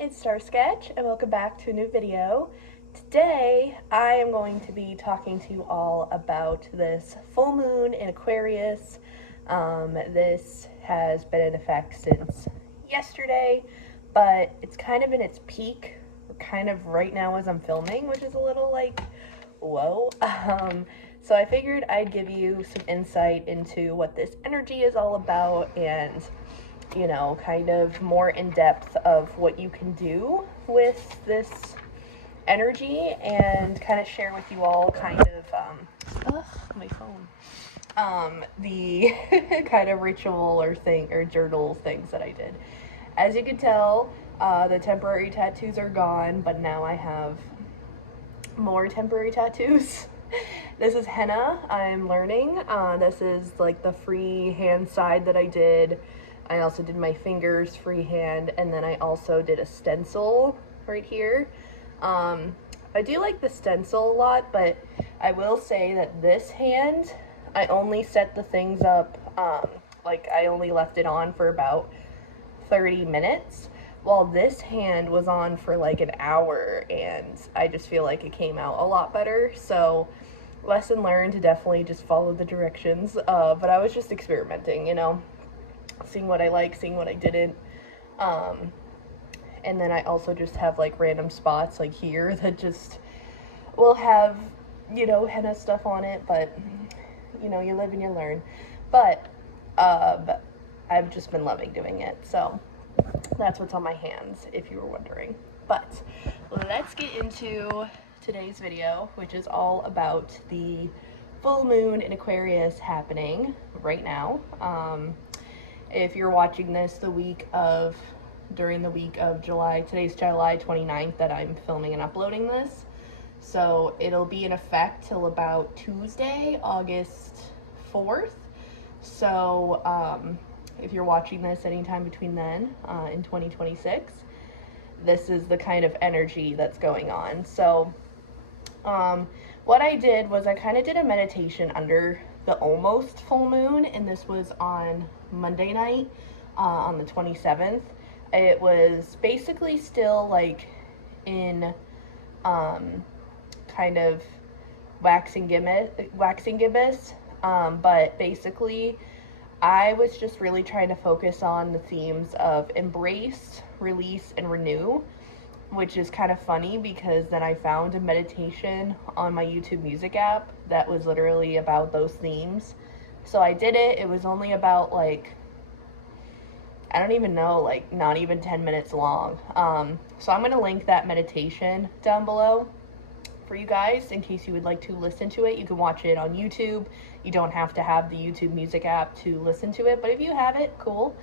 it's Star Sketch and welcome back to a new video. Today I am going to be talking to you all about this full moon in Aquarius. This has been in effect since yesterday, but it's kind of in its peak, kind of right now as I'm filming, which is a little like, whoa. So I figured I'd give you some insight into what this energy is all about and kind of more in depth of what you can do with this energy and kind of share with you all kind of, my phone, the kind of ritual or journal things that I did. As you can tell, the temporary tattoos are gone, but now I have more temporary tattoos. This is henna I'm learning. This is like the free hand side that I did. I also did my fingers freehand, and then I also did a stencil right here. I do like the stencil a lot, but I will say that this hand, I only set the things up, I only left it on for about 30 minutes, while this hand was on for like an hour, and I just feel like it came out a lot better. So lesson learned to definitely just follow the directions, but I was just experimenting, seeing what I like, seeing what I didn't. And then I also just have like random spots like here that just will have, henna stuff on it, but you live and you learn. But I've just been loving doing it, so that's what's on my hands, if you were wondering. But let's get into today's video, which is all about the full moon in Aquarius happening right now. If you're watching this during the week of July, today's July 29th that I'm filming and uploading this. So it'll be in effect till about Tuesday, August 4th. So if you're watching this anytime between then, in 2026, this is the kind of energy that's going on. So what I did was I kind of did a meditation under the almost full moon, and this was on Monday night, on the 27th. It was basically still like in kind of waxing gibbous, but basically I was just really trying to focus on the themes of embrace, release, and renew, which is kind of funny because then I found a meditation on my YouTube music app that was literally about those themes. So I did it. It was only about I don't even know, not even 10 minutes long. So I'm going to link that meditation down below for you guys in case you would like to listen to it. You can watch it on YouTube. You don't have to have the YouTube music app to listen to it, but if you have it, cool.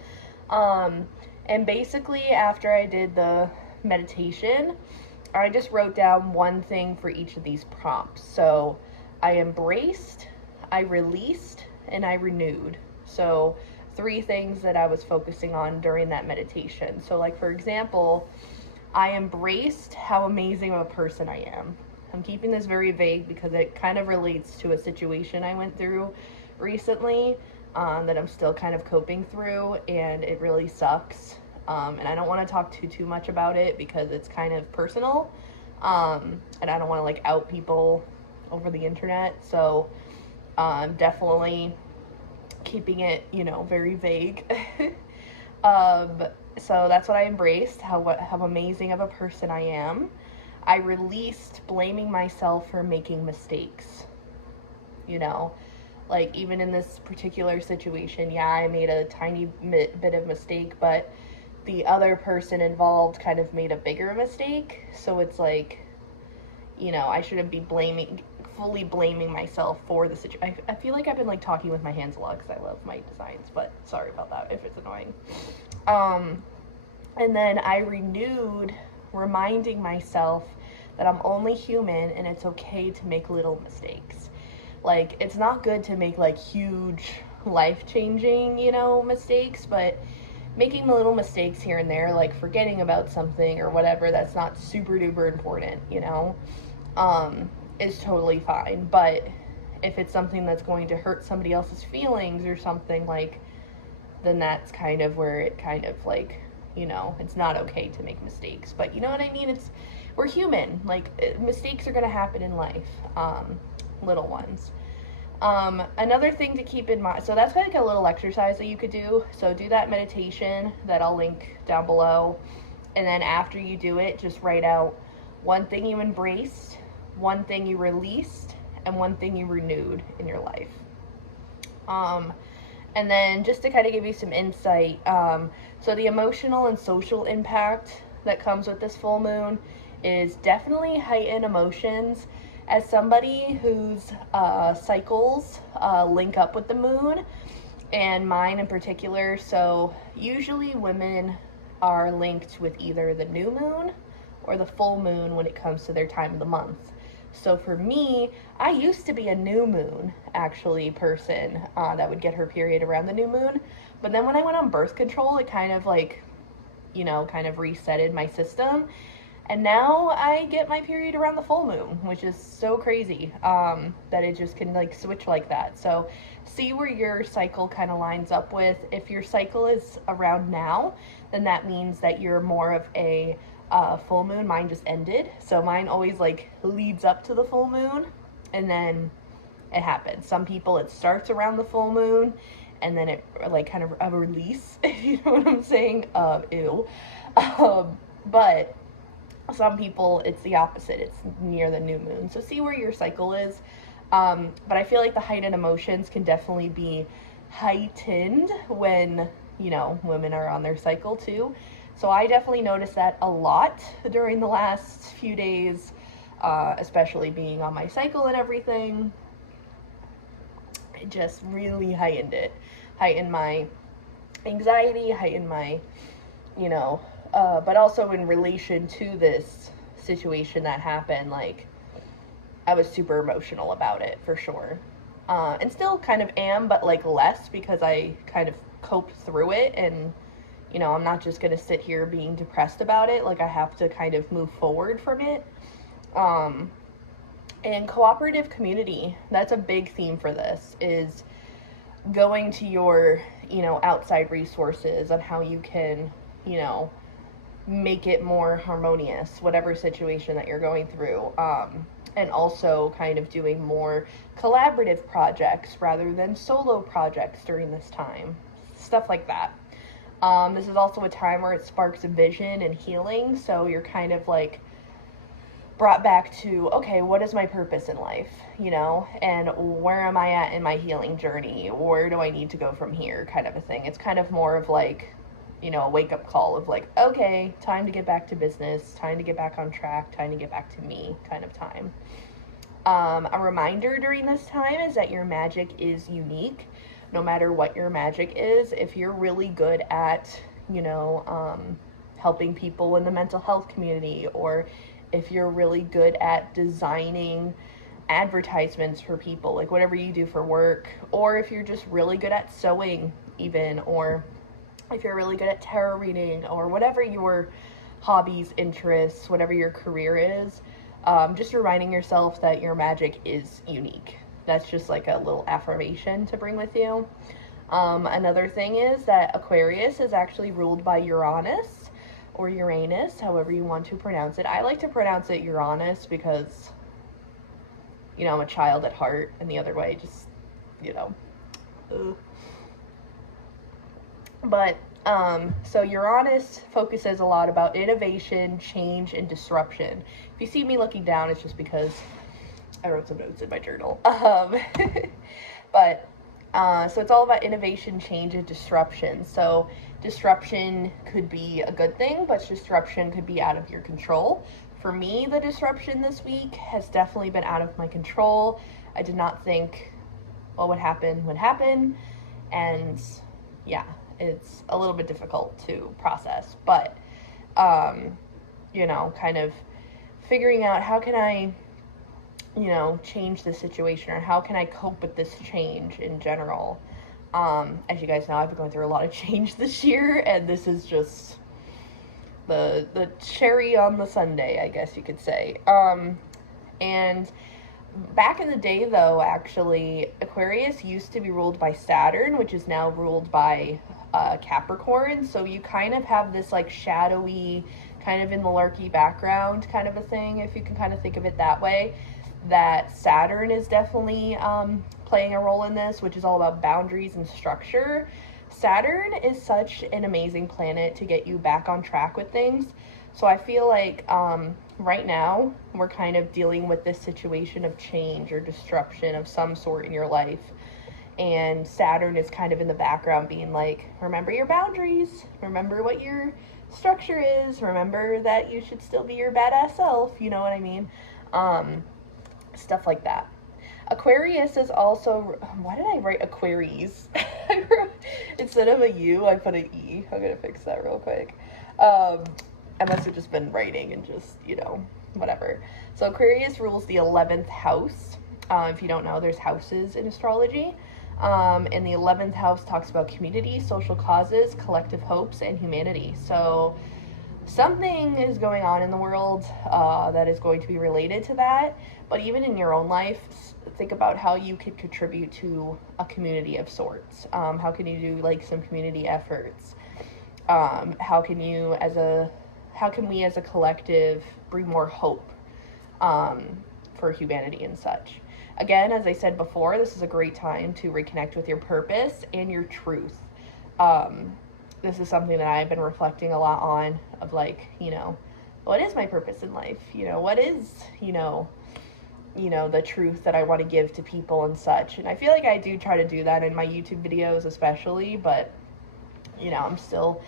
And basically after I did the meditation, I just wrote down one thing for each of these prompts. So I embraced, I released, and I renewed. So 3 things that I was focusing on during that meditation. So for example, I embraced how amazing of a person I am. I'm keeping this very vague because it kind of relates to a situation I went through recently, that I'm still kind of coping through, and it really sucks. And I don't want to talk too much about it because it's kind of personal, and I don't want to out people over the internet. So definitely keeping it, very vague. So that's what I embraced, how amazing of a person I am. I released blaming myself for making mistakes. Even in this particular situation, yeah, I made a tiny bit of mistake, but the other person involved kind of made a bigger mistake. So it's I shouldn't be fully blaming myself for the situation. I feel like I've been talking with my hands a lot because I love my designs, but sorry about that if it's annoying. And then I renewed, reminding myself that I'm only human and it's okay to make little mistakes. It's not good to make huge life-changing, mistakes, but making the little mistakes here and there, forgetting about something or whatever that's not super duper important, is totally fine. But if it's something that's going to hurt somebody else's feelings or something, then that's kind of where it kind of it's not okay to make mistakes. But you know what I mean? We're human. Like, mistakes are going to happen in life, little ones. Another thing to keep in mind, so that's like a little exercise that you could do. So do that meditation that I'll link down below. And then after you do it, just write out one thing you embraced, one thing you released, and one thing you renewed in your life. And then just to kind of give you some insight, so the emotional and social impact that comes with this full moon is definitely heightened emotions. As somebody whose cycles link up with the moon, and mine in particular, so usually women are linked with either the new moon or the full moon when it comes to their time of the month. So for me, I used to be a new moon, actually, person that would get her period around the new moon. But then when I went on birth control, it kind of like, kind of resetted my system. And now I get my period around the full moon, which is so crazy that it just can like switch like that. So see where your cycle kind of lines up with. If your cycle is around now, then that means that you're more of a full moon. Mine just ended, so mine always like leads up to the full moon and then it happens. Some people it starts around the full moon and then it like kind of a release, if you know what I'm saying. Ew. But some people it's the opposite, it's near the new moon. So see where your cycle is. But I feel like the heightened emotions can definitely be heightened when women are on their cycle too. So I definitely noticed that a lot during the last few days, especially being on my cycle and everything. It just really heightened it. Heightened my anxiety, heightened my, but also in relation to this situation that happened, like, I was super emotional about it, for sure. And still kind of am, but like less, because I kind of coped through it, and I'm not just going to sit here being depressed about it. Like, I have to kind of move forward from it. And cooperative community, that's a big theme for this, is going to your, outside resources on how you can, make it more harmonious, whatever situation that you're going through. And also kind of doing more collaborative projects rather than solo projects during this time. Stuff like that. This is also a time where it sparks a vision and healing, so you're kind of like brought back to, okay, what is my purpose in life, and where am I at in my healing journey? Where do I need to go from here, kind of a thing. It's kind of more of like, a wake-up call of like, okay, time to get back to business, time to get back on track, time to get back to me kind of time. A reminder during this time is that your magic is unique. No matter what your magic is, if you're really good at, helping people in the mental health community, or if you're really good at designing advertisements for people, like whatever you do for work, or if you're just really good at sewing even, or if you're really good at tarot reading, or whatever your hobbies, interests, whatever your career is, just reminding yourself that your magic is unique. That's just like a little affirmation to bring with you. Another thing is that Aquarius is actually ruled by Uranus, or Uranus, however you want to pronounce it. I like to pronounce it Uranus because, I'm a child at heart, and the other way just, ugh. But, so Uranus focuses a lot about innovation, change, and disruption. If you see me looking down, it's just because I wrote some notes in my journal. But, so it's all about innovation, change, and disruption. So disruption could be a good thing, but disruption could be out of your control. For me, the disruption this week has definitely been out of my control. I did not think what would happen. And yeah, it's a little bit difficult to process. But, kind of figuring out how can I change the situation, or how can I cope with this change in general. As you guys know, I've been going through a lot of change this year, and this is just the cherry on the sundae, I guess you could say. And back in the day, though, actually, Aquarius used to be ruled by Saturn, which is now ruled by Capricorn, so you kind of have this like shadowy, kind of in the lurky background kind of a thing, if you can kind of think of it that way. That Saturn is definitely playing a role in this, which is all about boundaries and structure. Saturn is such an amazing planet to get you back on track with things. So I feel like right now we're kind of dealing with this situation of change or disruption of some sort in your life. And Saturn is kind of in the background being like, remember your boundaries, remember what your structure is, remember that you should still be your badass self, you know what I mean? Stuff like that. Aquarius is also, why did I write Aquarius? Instead of a U, I put an E. I'm gonna fix that real quick. I must have just been writing and just, whatever. So Aquarius rules the 11th house. If you don't know, there's houses in astrology. And the 11th house talks about community, social causes, collective hopes, and humanity. So something is going on in the world that is going to be related to that. But even in your own life, think about how you could contribute to a community of sorts. How can you do like some community efforts? How can we as a collective bring more hope for humanity and such? Again, as I said before, this is a great time to reconnect with your purpose and your truth. This is something that I've been reflecting a lot on, of like, what is my purpose in life? What is, the truth that I want to give to people and such. And I feel like I do try to do that in my YouTube videos especially, but, I'm still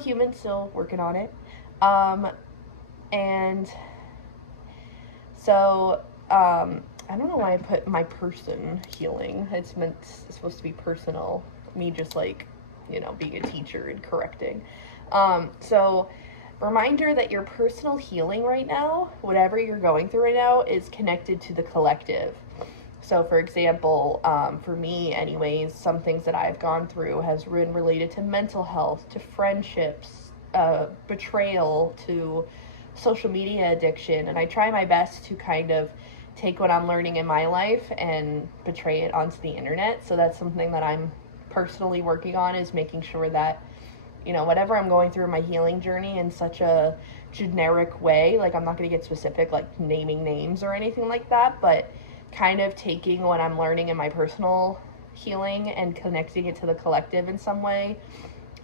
human, still working on it. And so, I don't know why I put my person healing. It's supposed to be personal. Me just like, being a teacher and correcting. So reminder that your personal healing right now, whatever you're going through right now, is connected to the collective. So for example, for me anyways, some things that I've gone through has been related to mental health, to friendships, betrayal, to social media addiction. And I try my best to kind of take what I'm learning in my life and portray it onto the internet. So that's something that I'm personally working on, is making sure that, whatever I'm going through in my healing journey in such a generic way, like I'm not going to get specific, like naming names or anything like that, but kind of taking what I'm learning in my personal healing and connecting it to the collective in some way,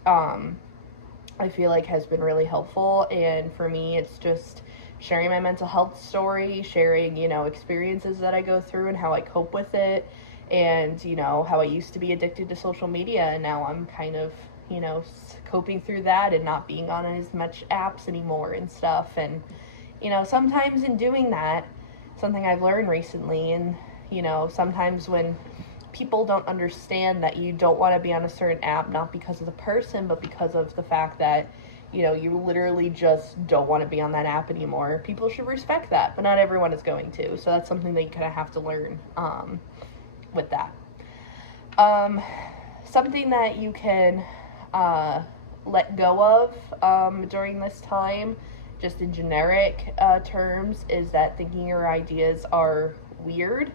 I feel like has been really helpful. And for me, it's just sharing my mental health story, sharing, experiences that I go through and how I cope with it. And, how I used to be addicted to social media, and now I'm kind of, coping through that and not being on as much apps anymore and stuff. And, sometimes in doing that, something I've learned recently, and, sometimes when people don't understand that you don't want to be on a certain app, not because of the person, but because of the fact that, you literally just don't want to be on that app anymore. People should respect that, but not everyone is going to. So that's something that you kind of have to learn with that. Something that you can let go of during this time, just in generic terms, is that thinking your ideas are weird.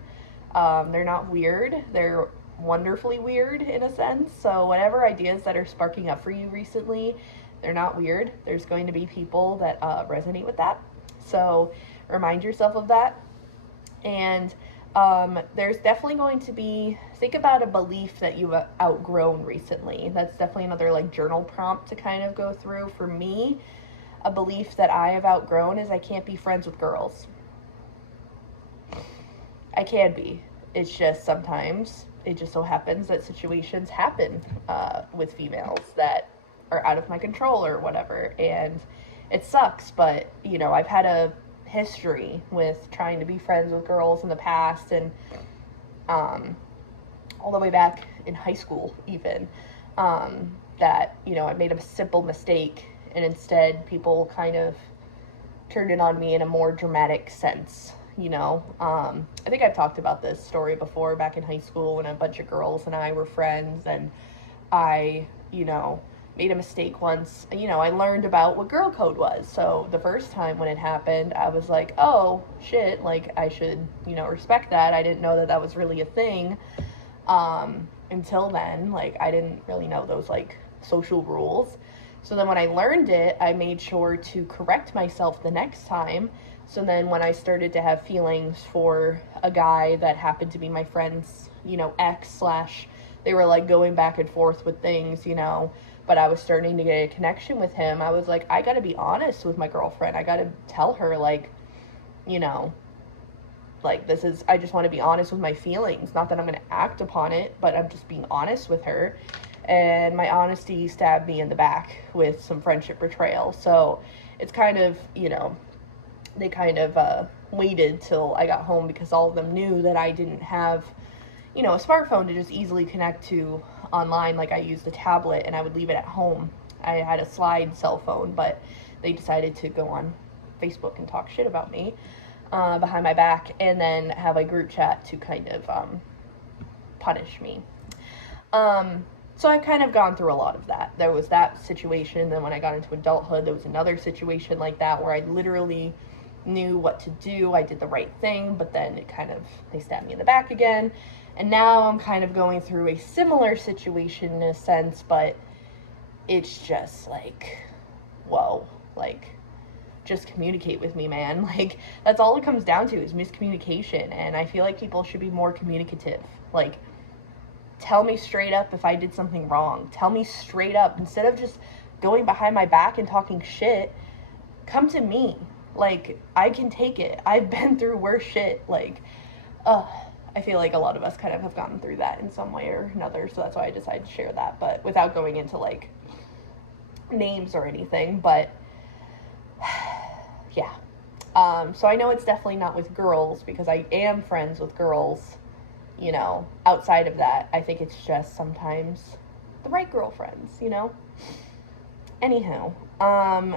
They're not weird. They're wonderfully weird in a sense. So whatever ideas that are sparking up for you recently, they're not weird. There's going to be people that resonate with that. So remind yourself of that. And there's definitely going to be, think about a belief that you've outgrown recently. That's definitely another like journal prompt to kind of go through. For me, a belief that I have outgrown is I can't be friends with girls. I can be. It's just sometimes it just so happens that situations happen with females that are out of my control or whatever, and it sucks. But I've had a history with trying to be friends with girls in the past, and all the way back in high school even, that I made a simple mistake, and instead people kind of turned it on me in a more dramatic sense. I think I've talked about this story before, back in high school when a bunch of girls and I were friends, and I made a mistake once. I learned about what girl code was. So the first time when it happened, I was like, oh shit, like I should, respect that. I didn't know that that was really a thing. Until then, like I didn't really know those like social rules. So then when I learned it, I made sure to correct myself the next time. So then when I started to have feelings for a guy that happened to be my friend's, ex slash, they were like going back and forth with things, but I was starting to get a connection with him. I was like, I gotta be honest with my girlfriend. I gotta tell her, like, I just want to be honest with my feelings. Not that I'm going to act upon it, but I'm just being honest with her. And my honesty stabbed me in the back with some friendship betrayal. So it's kind of, they kind of waited till I got home because all of them knew that I didn't have, a smartphone to just easily connect to online. Like, I used a tablet and I would leave it at home. I had a slide cell phone, but they decided to go on Facebook and talk shit about me behind my back, and then have a group chat to kind of punish me. So I've kind of gone through a lot of that. There was that situation, then when I got into adulthood, there was another situation like that where I literally knew what to do. I did the right thing, but then they stabbed me in the back again. And now I'm kind of going through a similar situation in a sense, but it's just like, whoa, like, just communicate with me, man. Like, that's all it comes down to, is miscommunication. And I feel like people should be more communicative. Like, tell me straight up if I did something wrong. Tell me straight up. Instead of just going behind my back and talking shit, come to me. Like, I can take it. I've been through worse shit. Like, I feel like a lot of us kind of have gotten through that in some way or another. So that's why I decided to share that. But without going into, like, names or anything. But yeah. So I know it's definitely not with girls, because I am friends with girls, outside of that. I think it's just sometimes the right girlfriends, Anywho,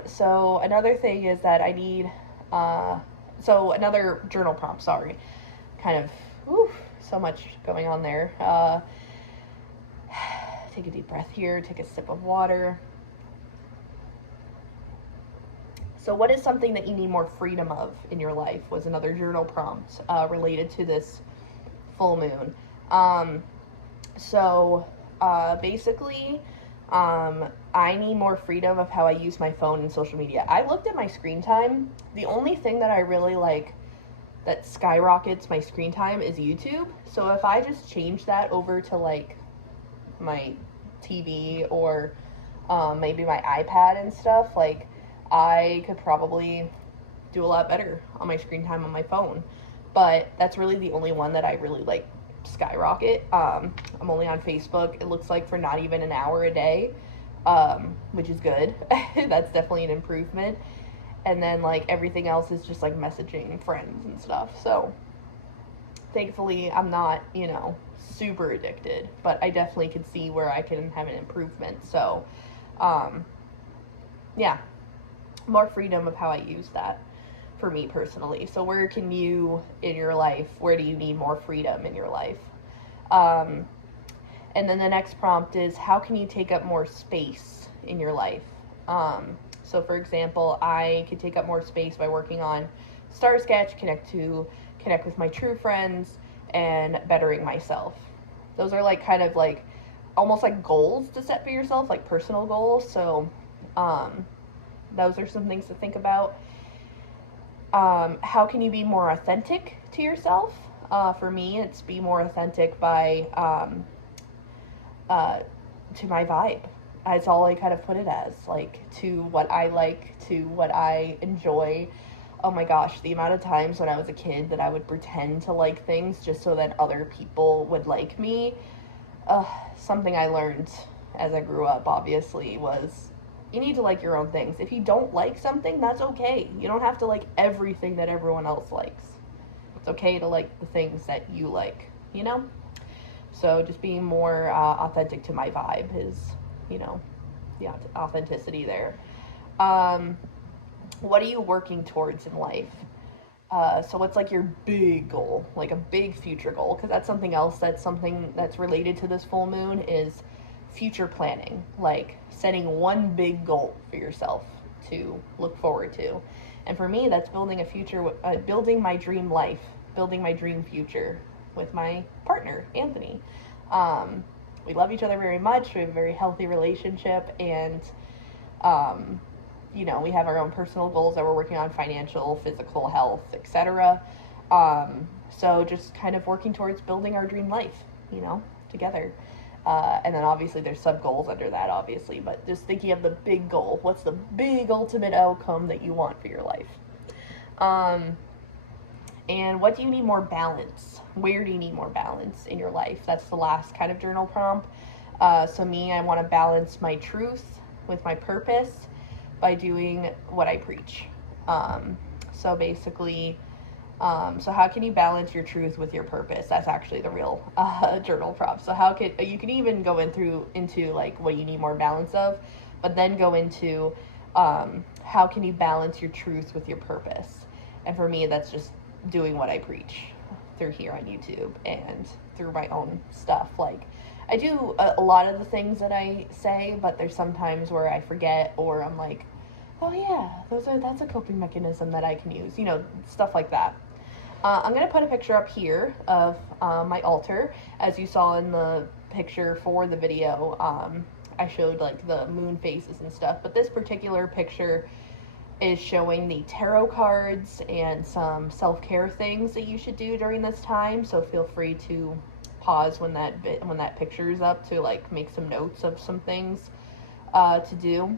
so another thing is that I need, so another journal prompt, sorry. Kind of, so much going on there. Take a deep breath here, take a sip of water. So what is something that you need more freedom of in your life, was another journal prompt related to this full moon. Basically, I need more freedom of how I use my phone and social media. I looked at my screen time. The only thing that I really like that skyrockets my screen time is YouTube. So if I just change that over to, like, my TV or maybe my iPad and stuff, like, I could probably do a lot better on my screen time on my phone. But that's really the only one that I really, like, skyrocket. I'm only on Facebook, it looks like, for not even an hour a day, which is good. That's definitely an improvement. And then, like, everything else is just, like, messaging friends and stuff. So thankfully I'm not, super addicted, but I definitely could see where I can have an improvement. So yeah, more freedom of how I use that for me personally. So where can you, in your life, where do you need more freedom in your life? And then the next prompt is, how can you take up more space in your life? So for example, I could take up more space by working on Star Sketch, connect with my true friends, and bettering myself. Those are, like, kind of like almost like goals to set for yourself, like personal goals. So those are some things to think about. How can you be more authentic to yourself? For me, it's be more authentic by to my vibe. That's all I kind of put it as, like, to what I like, to what I enjoy. Oh my gosh, the amount of times when I was a kid that I would pretend to like things just so that other people would like me. Something I learned as I grew up, obviously, was you need to like your own things. If you don't like something, that's okay. You don't have to like everything that everyone else likes. It's okay to like the things that you like, So just being more authentic to my vibe is, the authenticity there. What are you working towards in life? So what's, like, your big goal, like a big future goal? Because that's something else, that's related to this full moon, is future planning, like setting one big goal for yourself to look forward to. And for me, that's building a future, building my dream life, building my dream future with my partner, Anthony. we love each other very much. We have a very healthy relationship, and you know, we have our own personal goals that we're working on: financial, physical health, etc. So just kind of working towards building our dream life, you know, together. And then obviously there's sub goals under that, obviously, but just thinking of the big goal. What's the big ultimate outcome that you want for your life? And what do you need more balance? Where do you need more balance in your life? That's the last kind of journal prompt. So me, I want to balance my truth with my purpose by doing what I preach. So basically, so how can you balance your truth with your purpose? That's actually the real journal prompt. So how can you can even go into like what you need more balance of, but then go into how can you balance your truth with your purpose? And for me, that's just doing what I preach through here on YouTube and through my own stuff. Like, I do a lot of the things that I say, but there's sometimes where I forget, or I'm like, oh yeah, that's a coping mechanism that I can use, you know, stuff like that. I'm going to put a picture up here of my altar. As you saw in the picture for the video, I showed like the moon phases and stuff, but this particular picture is showing the tarot cards and some self-care things that you should do during this time. So feel free to pause when that picture is up to like make some notes of some things to do.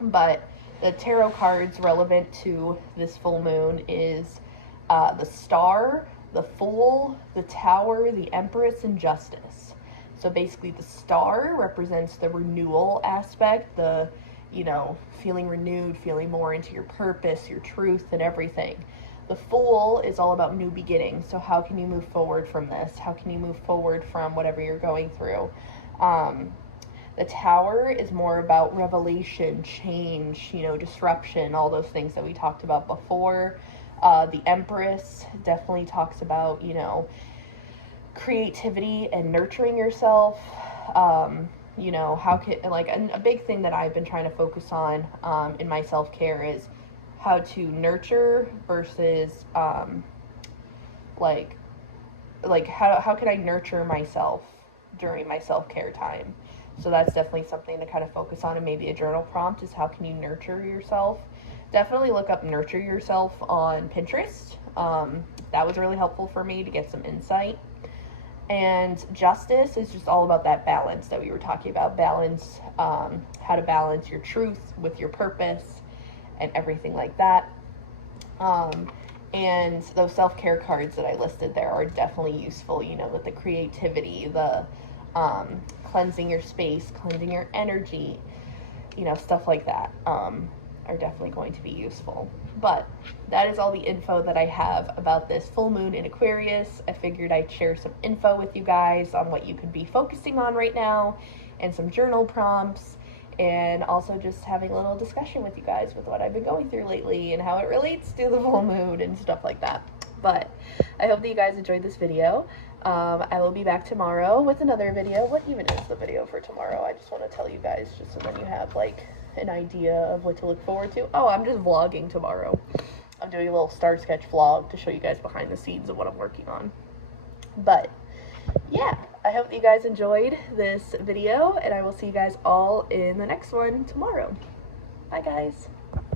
But the tarot cards relevant to this full moon is the Star, the Fool, the Tower, the Empress, and Justice. So basically the Star represents the renewal aspect, the, you know, feeling renewed, feeling more into your purpose, your truth, and everything. The Fool is all about new beginnings. So how can you move forward from this? How can you move forward from whatever you're going through? The Tower is more about revelation, change, you know, disruption, all those things that we talked about before. The Empress definitely talks about, you know, creativity and nurturing yourself. You know, how can, like, a big thing that I've been trying to focus on in my self-care is how to nurture versus like how can I nurture myself during my self-care time. So that's definitely something to kind of focus on, and maybe a journal prompt is how can you nurture yourself. Definitely look up nurture yourself on Pinterest. That was really helpful for me to get some insight. And Justice is just all about that balance that we were talking about. Balance, how to balance your truth with your purpose and everything like that. And those self-care cards that I listed there are definitely useful, you know, with the creativity, the cleansing your space, cleansing your energy, you know, stuff like that are definitely going to be useful. But that is all the info that I have about this full moon in Aquarius. I figured I'd share some info with you guys on what you could be focusing on right now, and some journal prompts, and also just having a little discussion with you guys with what I've been going through lately and how it relates to the full moon and stuff like that. But I hope that you guys enjoyed this video. I will be back tomorrow with another video. What even is the video for tomorrow? I just want to tell you guys, just so then you have like an idea of what to look forward to. Oh, I'm just vlogging tomorrow. I'm doing a little star sketch vlog to show you guys behind the scenes of what I'm working on. But yeah, I hope that you guys enjoyed this video, and I will see you guys all in the next one tomorrow. Bye guys.